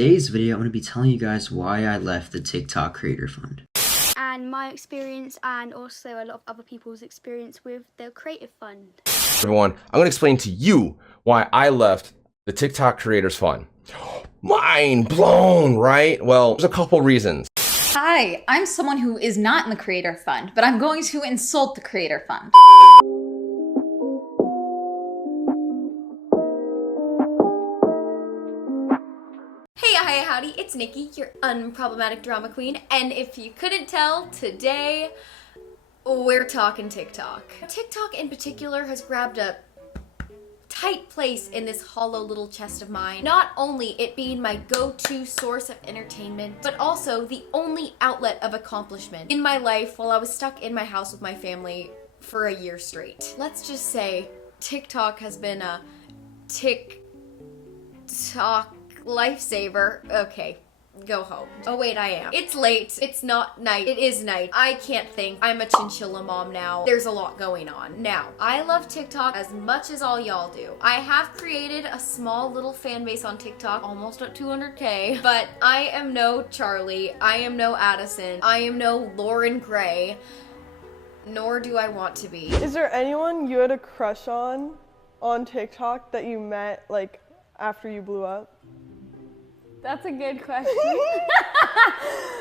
Today's video, I'm going to be telling you guys why I left the TikTok Creator Fund. And my experience, and also a lot of other people's experience with the Creative Fund. Everyone, I'm going to explain to you why I left the TikTok Creators Fund. Mind blown, right? Well, there's a couple reasons. Hi, I'm someone who is not in the Creator Fund, but I'm going to insult the Creator Fund. Hey, hi, howdy, it's Nikki, your unproblematic drama queen, and if you couldn't tell, today we're talking TikTok. TikTok in particular has grabbed a tight place in this hollow little chest of mine. Not only it being my go-to source of entertainment, but also the only outlet of accomplishment in my life while I was stuck in my house with my family for a year straight. Let's just say TikTok has been a TikTok lifesaver. Okay, go home. Oh wait, I am. It's late. It's not night. It is night. I can't think. I'm a chinchilla mom now. There's a lot going on. Now, I love TikTok as much as all y'all do. I have created a small little fan base on TikTok, almost at 200K, but I am no Charlie. I am no Addison. I am no Lauren Gray, nor do I want to be. Is there anyone you had a crush on TikTok that you met like after you blew up? That's a good question.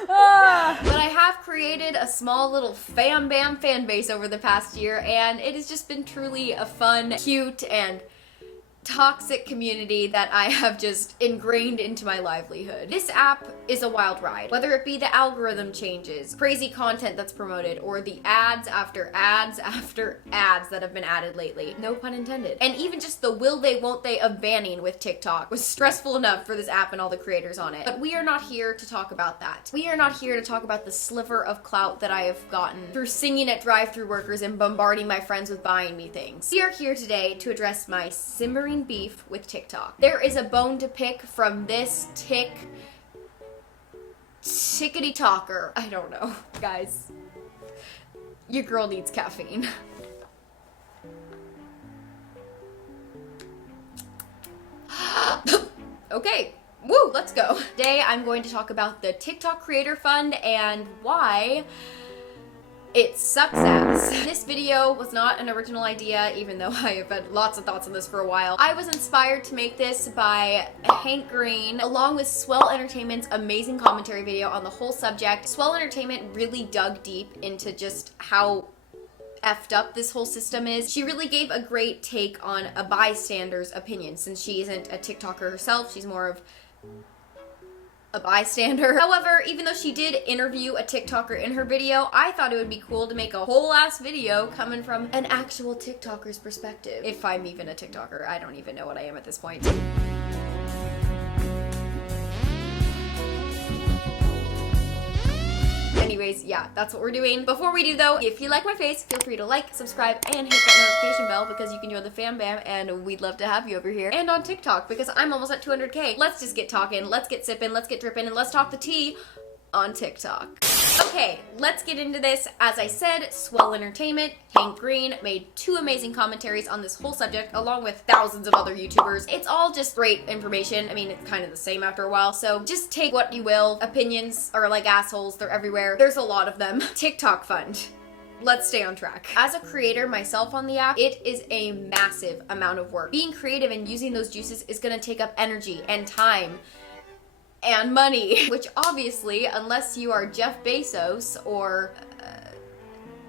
But I have created a small little fan base over the past year, and it has just been truly a fun, cute, and toxic community that I have just ingrained into my livelihood. This app is a wild ride, whether it be the algorithm changes, crazy content that's promoted, or the ads after ads after ads that have been added lately. No pun intended. And even just the will they won't they of banning with TikTok was stressful enough for this app and all the creators on it. But we are not here to talk about that. We are not here to talk about the sliver of clout that I have gotten through singing at drive-thru workers and bombarding my friends with buying me things. We are here today to address my simmering beef with TikTok. There is a bone to pick from this tickety talker. I don't know. Guys, your girl needs caffeine. Okay, woo, let's go. Today I'm going to talk about the TikTok Creator Fund and why it sucks ass. This video was not an original idea, even though I have had lots of thoughts on this for a while. I was inspired to make this by Hank Green, along with Swell Entertainment's amazing commentary video on the whole subject. Swell Entertainment really dug deep into just how effed up this whole system is. She really gave a great take on a bystander's opinion, since she isn't a TikToker herself, she's more of a bystander. However, even though she did interview a TikToker in her video, I thought it would be cool to make a whole ass video coming from an actual TikToker's perspective. If I'm even a TikToker, I don't even know what I am at this point. Anyways, yeah, that's what we're doing. Before we do though, if you like my face, feel free to like, subscribe, and hit that notification bell because you can join the fam bam and we'd love to have you over here. And on TikTok because I'm almost at 200K. Let's just get talking, let's get sipping, let's get dripping, and let's talk the tea on TikTok. Okay, let's get into this. As I said, Swell Entertainment, Hank Green, made 2 amazing commentaries on this whole subject along with thousands of other YouTubers. It's all just great information. I mean, it's kind of the same after a while, so just take what you will. Opinions are like assholes, they're everywhere. There's a lot of them. TikTok Fund. Let's stay on track. As a creator myself on the app, it is a massive amount of work. Being creative and using those juices is gonna take up energy and time and money, which obviously, unless you are Jeff Bezos or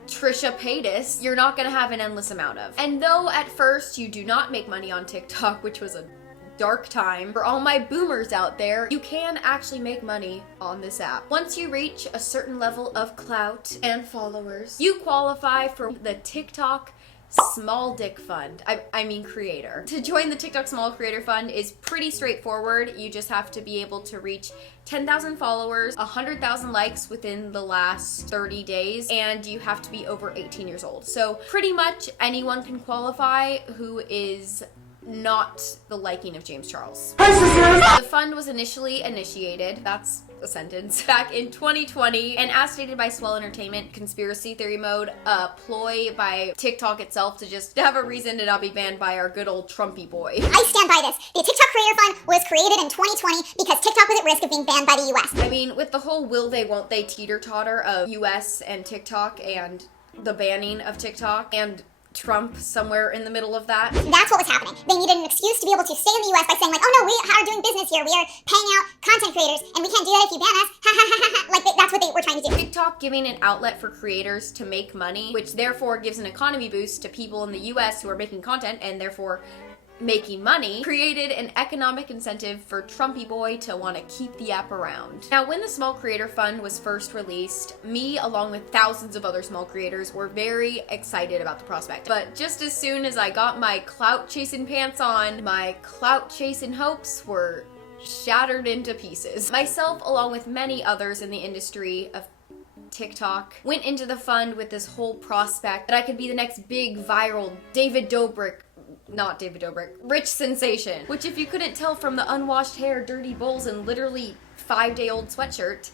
Trisha Paytas, you're not gonna have an endless amount of. And though at first you do not make money on TikTok, which was a dark time for all my boomers out there, you can actually make money on this app. Once you reach a certain level of clout and followers, you qualify for the TikTok Small Dick Fund. I mean creator. To join the TikTok Small Creator Fund is pretty straightforward. You just have to be able to reach 10,000 followers, 100,000 likes within the last 30 days, and you have to be over 18 years old. So pretty much anyone can qualify who is not the liking of James Charles. The fund was initially initiated, that's a sentence, back in 2020, and as stated by Swell Entertainment, conspiracy theory mode, a ploy by TikTok itself to just have a reason to not be banned by our good old Trumpy boy. I stand by this. The TikTok Creator Fund was created in 2020 because TikTok was at risk of being banned by the US. I mean, with the whole will they, won't they teeter-totter of US and TikTok and the banning of TikTok and Trump somewhere in the middle of that. That's what was happening. They needed an excuse to be able to stay in the US by saying like, oh no, we are doing business here. We are paying out content creators and we can't do that if you ban us. Like that's what they were trying to do. TikTok giving an outlet for creators to make money, which therefore gives an economy boost to people in the US who are making content and therefore making money, created an economic incentive for Trumpy boy to want to keep the app around. Now, when the Small Creator Fund was first released, me, along with thousands of other small creators, were very excited about the prospect. But just as soon as I got my clout chasing pants on, my clout chasing hopes were shattered into pieces. Myself, along with many others in the industry of TikTok, went into the fund with this whole prospect that I could be the next big viral rich sensation. Which, if you couldn't tell from the unwashed hair, dirty bowls, and literally 5-day-old sweatshirt,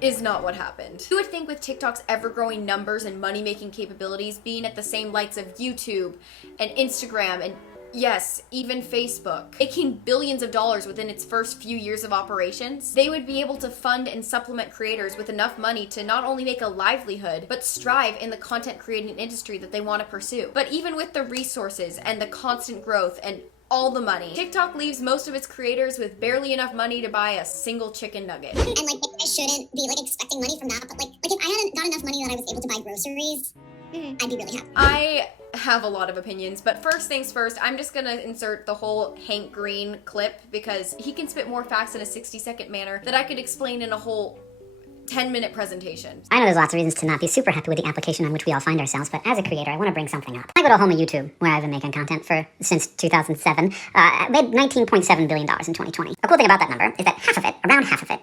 is not what happened. You would think with TikTok's ever-growing numbers and money-making capabilities being at the same likes of YouTube and Instagram and yes, even Facebook, making billions of dollars within its first few years of operations, they would be able to fund and supplement creators with enough money to not only make a livelihood, but strive in the content creating industry that they want to pursue. But even with the resources and the constant growth and all the money, TikTok leaves most of its creators with barely enough money to buy a single chicken nugget. And like maybe I shouldn't be like expecting money from that, but like if I hadn't got enough money that I was able to buy groceries, I'd be really happy. I have a lot of opinions, but first things first, I'm just gonna insert the whole Hank Green clip because he can spit more facts in a 60-second manner that I could explain in a whole 10-minute presentation. I know there's lots of reasons to not be super happy with the application on which we all find ourselves, but as a creator, I want to bring something up. I go to home of YouTube, where I've been making content since 2007, made $19.7 billion in 2020. A cool thing about that number is that around half of it,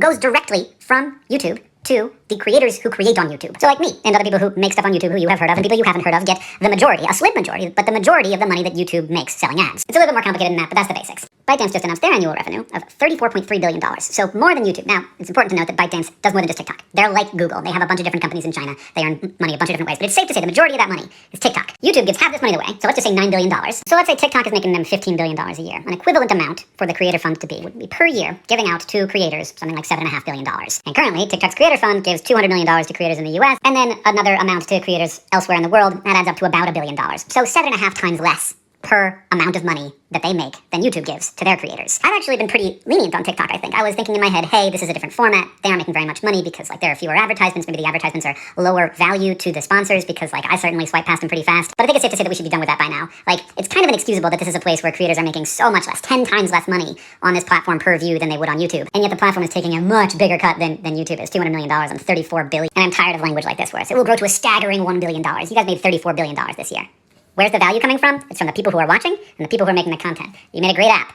goes directly from YouTube to the creators who create on YouTube. So like me and other people who make stuff on YouTube who you have heard of and people you haven't heard of get the majority, a slim majority, but the majority of the money that YouTube makes selling ads. It's a little bit more complicated than that, but that's the basics. ByteDance just announced their annual revenue of $34.3 billion, so more than YouTube. Now, it's important to note that ByteDance does more than just TikTok. They're like Google. They have a bunch of different companies in China. They earn money a bunch of different ways, but it's safe to say the majority of that money is TikTok. YouTube gives half this money away, so let's just say $9 billion. So let's say TikTok is making them $15 billion a year. An equivalent amount for the Creator Fund to be would be per year giving out to creators something like $7.5 billion. And currently, TikTok's Creator Fund gives $200 million to creators in the US, and then another amount to creators elsewhere in the world. That adds up to about $1 billion. So 7.5 times less per amount of money that they make than YouTube gives to their creators. I've actually been pretty lenient on TikTok, I think. I was thinking in my head, hey, this is a different format. They aren't making very much money because like there are fewer advertisements. Maybe the advertisements are lower value to the sponsors because like I certainly swipe past them pretty fast. But I think it's safe to say that we should be done with that by now. Like it's kind of inexcusable that this is a place where creators are making so much less, 10 times less money on this platform per view than they would on YouTube. And yet the platform is taking a much bigger cut than YouTube is. $200 million on $34 billion. And I'm tired of language like this where it will grow to a staggering $1 billion. You guys made $34 billion this year. Where's the value coming from? It's from the people who are watching and the people who are making the content. You made a great app,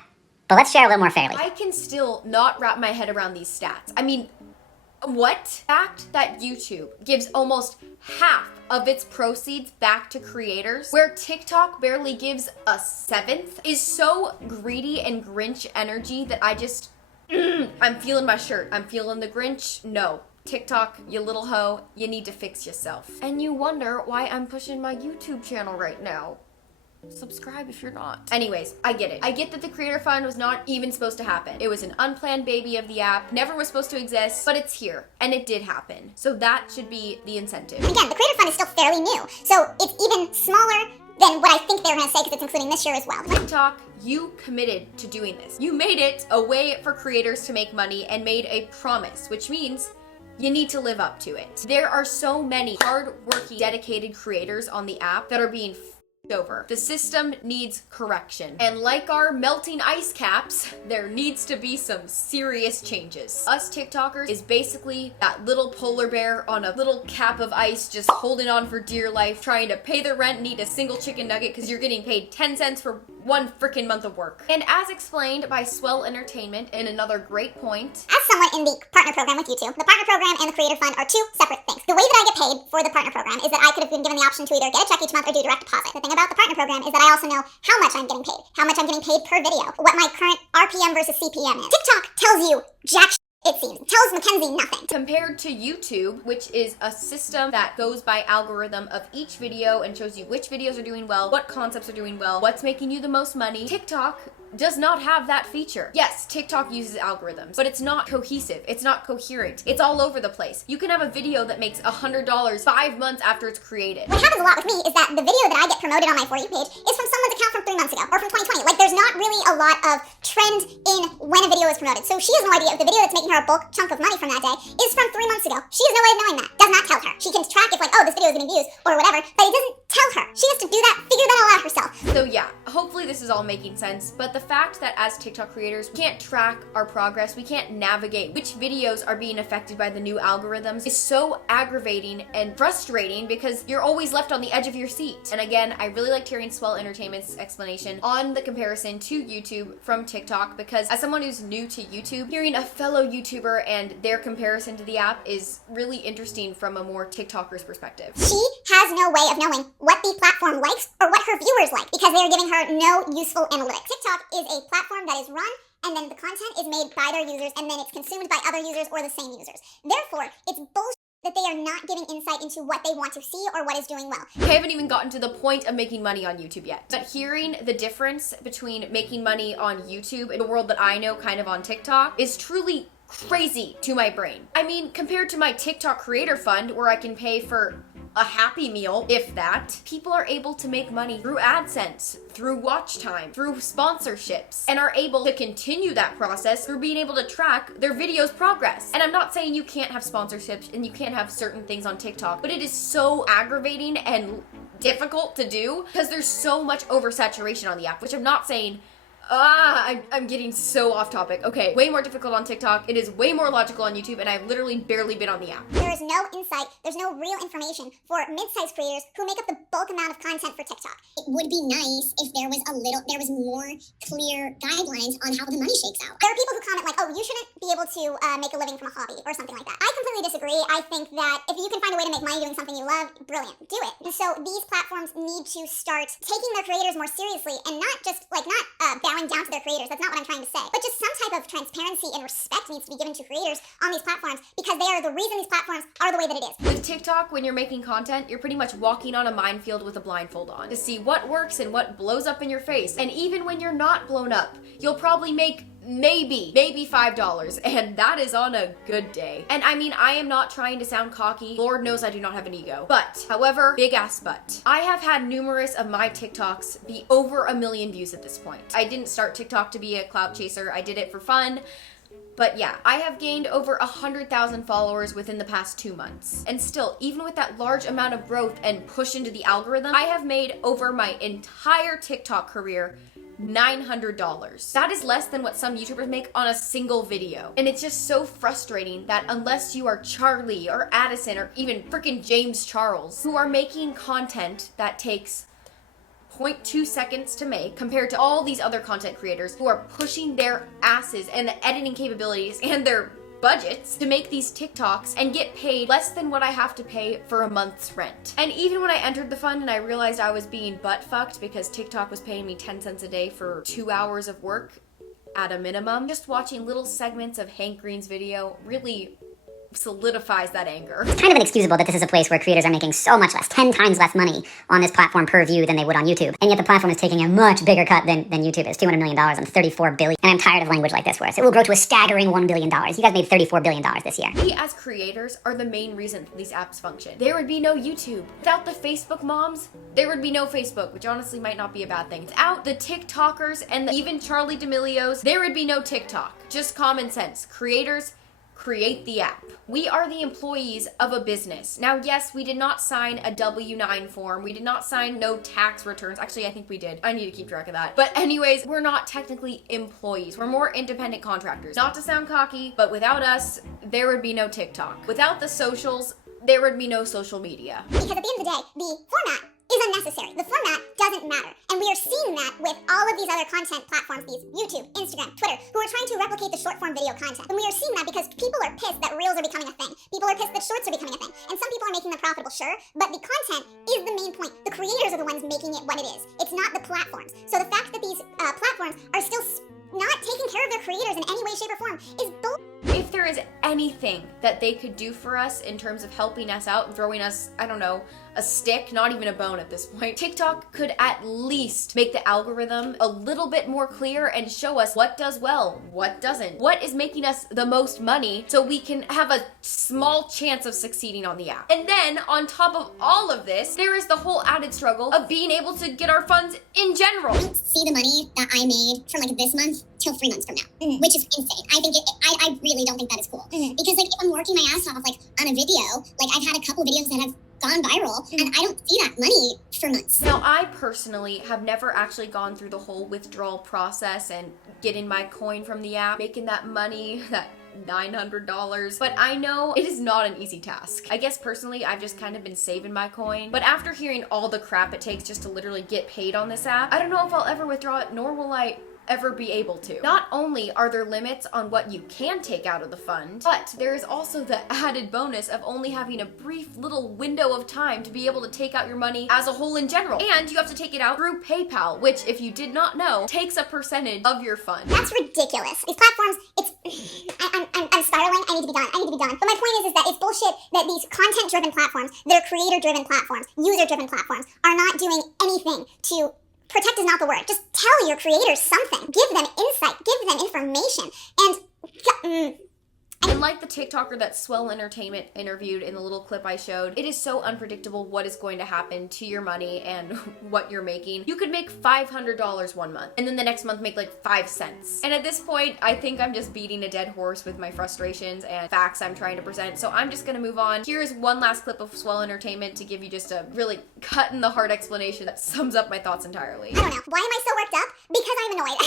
but let's share a little more fairly. I can still not wrap my head around these stats. I mean, what? The fact that YouTube gives almost half of its proceeds back to creators, where TikTok barely gives a seventh, is so greedy and Grinch energy that I just, I'm feeling my shirt. I'm feeling the Grinch. No. TikTok, you little hoe, you need to fix yourself. And you wonder why I'm pushing my YouTube channel right now. Subscribe if you're not. Anyways, I get it. I get that the Creator Fund was not even supposed to happen. It was an unplanned baby of the app, never was supposed to exist, but it's here, and it did happen. So that should be the incentive. Again, the Creator Fund is still fairly new, so it's even smaller than what I think they're going to say because it's including this year as well. TikTok, you committed to doing this. You made it a way for creators to make money and made a promise, which means you need to live up to it. There are so many hard-working, dedicated creators on the app that are being f***ed over. The system needs correction. And like our melting ice caps, there needs to be some serious changes. Us TikTokers is basically that little polar bear on a little cap of ice just holding on for dear life, trying to pay the rent and eat a single chicken nugget because you're getting paid 10 cents for one freaking month of work. And as explained by Swell Entertainment in another great point, As somewhat in the partner program with YouTube. The partner program and the creator fund are two separate things. The way that I get paid for the partner program is that I could have been given the option to either get a check each month or do direct deposit. The thing about the partner program is that I also know how much I'm getting paid, how much I'm getting paid per video, what my current RPM versus CPM is. TikTok tells you jack it seems. It tells Mackenzie nothing. Compared to YouTube, which is a system that goes by algorithm of each video and shows you which videos are doing well, what concepts are doing well, what's making you the most money, TikTok does not have that feature. Yes, TikTok uses algorithms, but it's not cohesive. It's not coherent. It's all over the place. You can have a video that makes $100 5 months after it's created. What happens a lot with me is that the video that I get promoted on my For You page is from someone's account from 3 months ago or from 2020. Like, there's not really a lot of trend in when a video is promoted. So she has no idea if the video that's making her a bulk chunk of money from that day is from 3 months ago. She has no way of knowing that. Does not tell her. She can track if like, oh, this video is getting views or whatever, but it doesn't tell her. She has to do that, figure that all out herself. So yeah, hopefully this is all making sense, but the fact that as TikTok creators, we can't track our progress, we can't navigate which videos are being affected by the new algorithms is so aggravating and frustrating because you're always left on the edge of your seat. And again, I really liked hearing Swell Entertainment's explanation on the comparison to YouTube from TikTok, because as someone who's new to YouTube, hearing a fellow YouTuber and their comparison to the app is really interesting from a more TikToker's perspective. She has no way of knowing what the platform likes or what her viewers like because they are giving her no useful analytics. TikTok is a platform that is run and then the content is made by their users and then it's consumed by other users or the same users. Therefore, it's bullshit that they are not giving insight into what they want to see or what is doing well. I haven't even gotten to the point of making money on YouTube yet. But hearing the difference between making money on YouTube and the world that I know kind of on TikTok is truly crazy to my brain. I mean, compared to my TikTok creator fund where I can pay for a Happy Meal, if that, people are able to make money through AdSense, through watch time, through sponsorships, and are able to continue that process through being able to track their videos' progress. And I'm not saying you can't have sponsorships and you can't have certain things on TikTok, but it is so aggravating and difficult to do because there's so much oversaturation on the app, which I'm not saying I'm getting so off topic. Okay, way more difficult on TikTok. It is way more logical on YouTube, and I've literally barely been on the app. There is no insight, there's no real information for mid-sized creators who make up the bulk amount of content for TikTok. It would be nice if there was more clear guidelines on how the money shakes out. There are people who comment like, oh, you shouldn't be able to make a living from a hobby or something like that. I completely disagree. I think that if you can find a way to make money doing something you love, brilliant, do it. And so these platforms need to start taking their creators more seriously and not just bowing down to their creators. That's not what I'm trying to say. But just some type of transparency and respect needs to be given to creators on these platforms because they are the reason these platforms are the way that it is. With TikTok, when you're making content, you're pretty much walking on a minefield with a blindfold on to see what works and what blows up in your face. And even when you're not blown up, you'll probably make maybe $5, and that is on a good day. And I mean, I am not trying to sound cocky. Lord knows I do not have an ego. But, however, big ass but, I have had numerous of my TikToks be over 1 million views at this point. I didn't start TikTok to be a clout chaser. I did it for fun. But yeah, I have gained over 100,000 followers within the past 2 months. And still, even with that large amount of growth and push into the algorithm, I have made over my entire TikTok career $900. That is less than what some YouTubers make on a single video. And it's just so frustrating that unless you are Charlie or Addison or even freaking James Charles, who are making content that takes 0.2 seconds to make compared to all these other content creators who are pushing their asses and the editing capabilities and their budgets to make these TikToks and get paid less than what I have to pay for a month's rent. And even when I entered the fund and I realized I was being butt fucked because TikTok was paying me 10 cents a day for 2 hours of work at a minimum, just watching little segments of Hank Green's video really solidifies that anger. It's kind of inexcusable that this is a place where creators are making so much less, 10 times less money on this platform per view than they would on YouTube. And yet the platform is taking a much bigger cut than YouTube is, $200 million and $34 billion. And I'm tired of language like this where it will grow to a staggering $1 billion. You guys made $34 billion this year. We as creators are the main reason these apps function. There would be no YouTube. Without the Facebook moms, there would be no Facebook, which honestly might not be a bad thing. Without the TikTokers and even Charlie D'Amelio's, there would be no TikTok. Just common sense. Creators create the app. We are the employees of a business. Now, yes, we did not sign a W-9 form. We did not sign no tax returns. Actually, I think we did. I need to keep track of that. But anyways, we're not technically employees. We're more independent contractors. Not to sound cocky, but without us, there would be no TikTok. Without the socials, there would be no social media. Because at the end of the day, the format is unnecessary. The format doesn't matter. And we are seeing that with all of these other content platforms, these YouTube, Instagram, Twitter, who are trying to replicate the short form video content. And we are seeing that because people are pissed that Reels are becoming a thing. People are pissed that Shorts are becoming a thing. And some people are making them profitable, sure, but the content is the main point. The creators are the ones making it what it is. It's not the platforms. So the fact that these platforms are still not taking care of their creators in any way, shape, or form is bull. If there is anything that they could do for us in terms of helping us out and throwing us, I don't know, a stick, not even a bone at this point, TikTok could at least make the algorithm a little bit more clear and show us what does well, what doesn't, what is making us the most money so we can have a small chance of succeeding on the app. And then on top of all of this, there is the whole added struggle of being able to get our funds in general. I don't see the money that I made from like this month till 3 months from now, which is insane. I think I really don't think that is cool. Because like if I'm working my ass off like on a video, like I've had a couple videos that have gone viral and I don't see that money for months. Now, I personally have never actually gone through the whole withdrawal process and getting my coin from the app, making that money, that $900, but I know it is not an easy task. I guess personally, I've just kind of been saving my coin, but after hearing all the crap it takes just to literally get paid on this app, I don't know if I'll ever withdraw it, nor will I ever be able to. Not only are there limits on what you can take out of the fund, but there is also the added bonus of only having a brief little window of time to be able to take out your money as a whole in general. And you have to take it out through PayPal, which, if you did not know, takes a percentage of your fund. That's ridiculous. These platforms, I'm spiraling. I need to be done. But my point is that it's bullshit that these content-driven platforms, that are creator-driven platforms, user-driven platforms, are not doing anything to protect is not the word. Just tell your creators something. Give them insight. Give them information. And like the TikToker that Swell Entertainment interviewed in the little clip I showed, it is so unpredictable what is going to happen to your money and what you're making. You could make $500 one month, and then the next month make like 5 cents. And at this point, I think I'm just beating a dead horse with my frustrations and facts I'm trying to present, so I'm just gonna move on. Here's one last clip of Swell Entertainment to give you just a really cut in the heart explanation that sums up my thoughts entirely. I don't know. Why am I so worked up? Because I'm annoyed.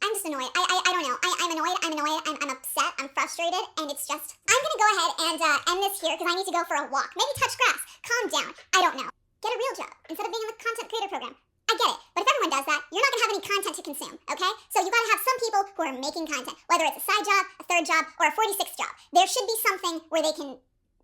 I'm just annoyed. I don't know. I'm annoyed. I'm upset. I'm frustrated. And it's just, I'm going to go ahead and end this here because I need to go for a walk. Maybe touch grass. Calm down. I don't know. Get a real job instead of being in the content creator program. I get it. But if everyone does that, you're not going to have any content to consume, okay? So you got to have some people who are making content, whether it's a side job, a third job, or a 46th job. There should be something where they can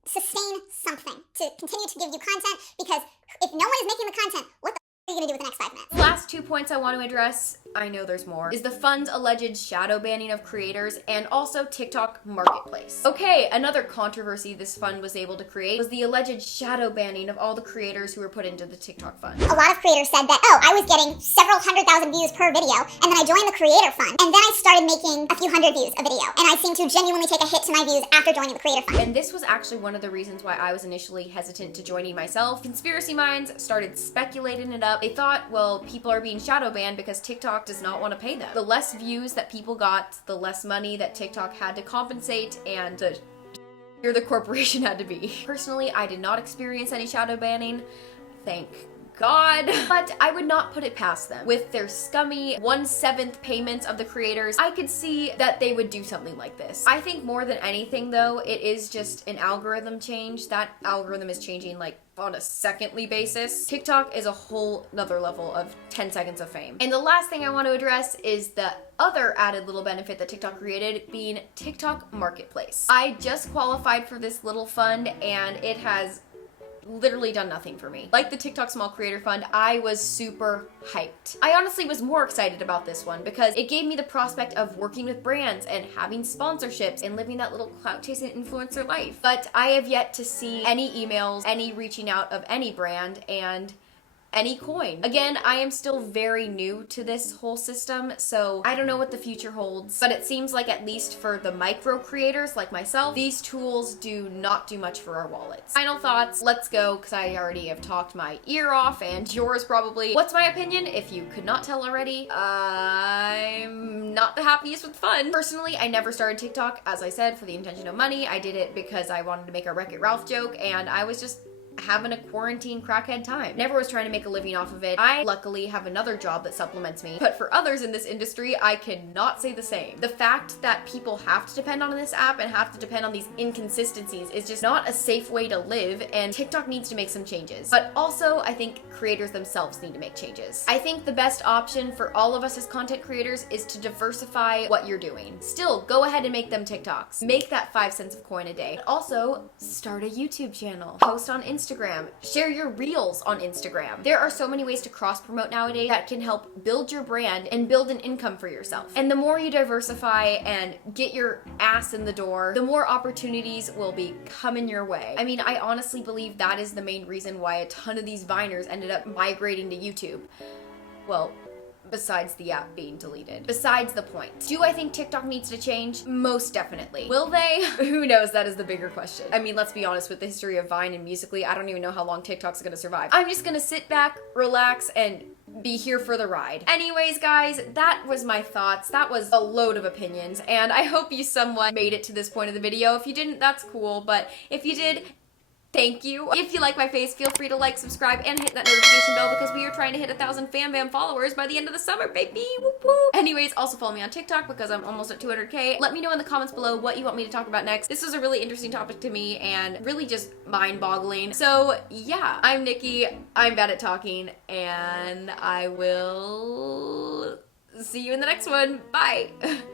sustain something to continue to give you content, because if no one is making the content, what the are you going to do with the next 5 minutes? The last 2 points I want to address, I know there's more, is the fund's alleged shadow banning of creators and also TikTok Marketplace. Okay, another controversy this fund was able to create was the alleged shadow banning of all the creators who were put into the TikTok fund. A lot of creators said that, oh, I was getting several 100,000 views per video, and then I joined the creator fund, and then I started making a few hundred views a video, and I seemed to genuinely take a hit to my views after joining the creator fund. And this was actually one of the reasons why I was initially hesitant to joining myself. Conspiracy minds started speculating it up. They thought, well, people are being shadow banned because TikTok does not want to pay them. The less views that people got, the less money that TikTok had to compensate, and the bigger the corporation had to be. Personally, I did not experience any shadow banning. Thank God. But I would not put it past them. With their scummy 1/7 payments of the creators, I could see that they would do something like this. I think more than anything though, it is just an algorithm change. That algorithm is changing like on a secondly basis. TikTok is a whole nother level of 10 seconds of fame. And the last thing I want to address is the other added little benefit that TikTok created, being TikTok Marketplace. I just qualified for this little fund and it has literally done nothing for me. Like the TikTok Small Creator Fund, I was super hyped. I honestly was more excited about this one because it gave me the prospect of working with brands and having sponsorships and living that little clout-chasing influencer life. But I have yet to see any emails, any reaching out of any brand, and any coin. Again, I am still very new to this whole system, so I don't know what the future holds, but it seems like at least for the micro creators like myself, these tools do not do much for our wallets. Final thoughts, let's go, because I already have talked my ear off, and yours probably. What's my opinion? If you could not tell already, I'm not the happiest with fun. Personally, I never started TikTok, as I said, for the intention of money. I did it because I wanted to make a Wreck-It Ralph joke, and I was just having a quarantine crackhead time. Never was trying to make a living off of it. I luckily have another job that supplements me, but for others in this industry, I cannot say the same. The fact that people have to depend on this app and have to depend on these inconsistencies is just not a safe way to live, and TikTok needs to make some changes. But also, I think creators themselves need to make changes. I think the best option for all of us as content creators is to diversify what you're doing. Still, go ahead and make them TikToks. Make that 5 cents of coin a day. Also, start a YouTube channel. Post on Instagram. Share your reels on Instagram. There are so many ways to cross-promote nowadays that can help build your brand and build an income for yourself. And the more you diversify and get your ass in the door, the more opportunities will be coming your way. I mean, I honestly believe that is the main reason why a ton of these Viners ended up migrating to YouTube. Well, besides the app being deleted. Besides the point. Do I think TikTok needs to change? Most definitely. Will they? Who knows? That is the bigger question. I mean, let's be honest, with the history of Vine and Musical.ly, I don't even know how long TikTok's gonna survive. I'm just gonna sit back, relax, and be here for the ride. Anyways, guys, that was my thoughts. That was a load of opinions, and I hope you somewhat made it to this point of the video. If you didn't, that's cool, but if you did, thank you. If you like my face, feel free to like, subscribe, and hit that notification bell because we are trying to hit 1,000 FamBam followers by the end of the summer, baby. Whoop whoop. Anyways, also follow me on TikTok because I'm almost at 200K. Let me know in the comments below what you want me to talk about next. This was a really interesting topic to me and really just mind-boggling. So yeah, I'm Nikki. I'm bad at talking, and I will see you in the next one. Bye.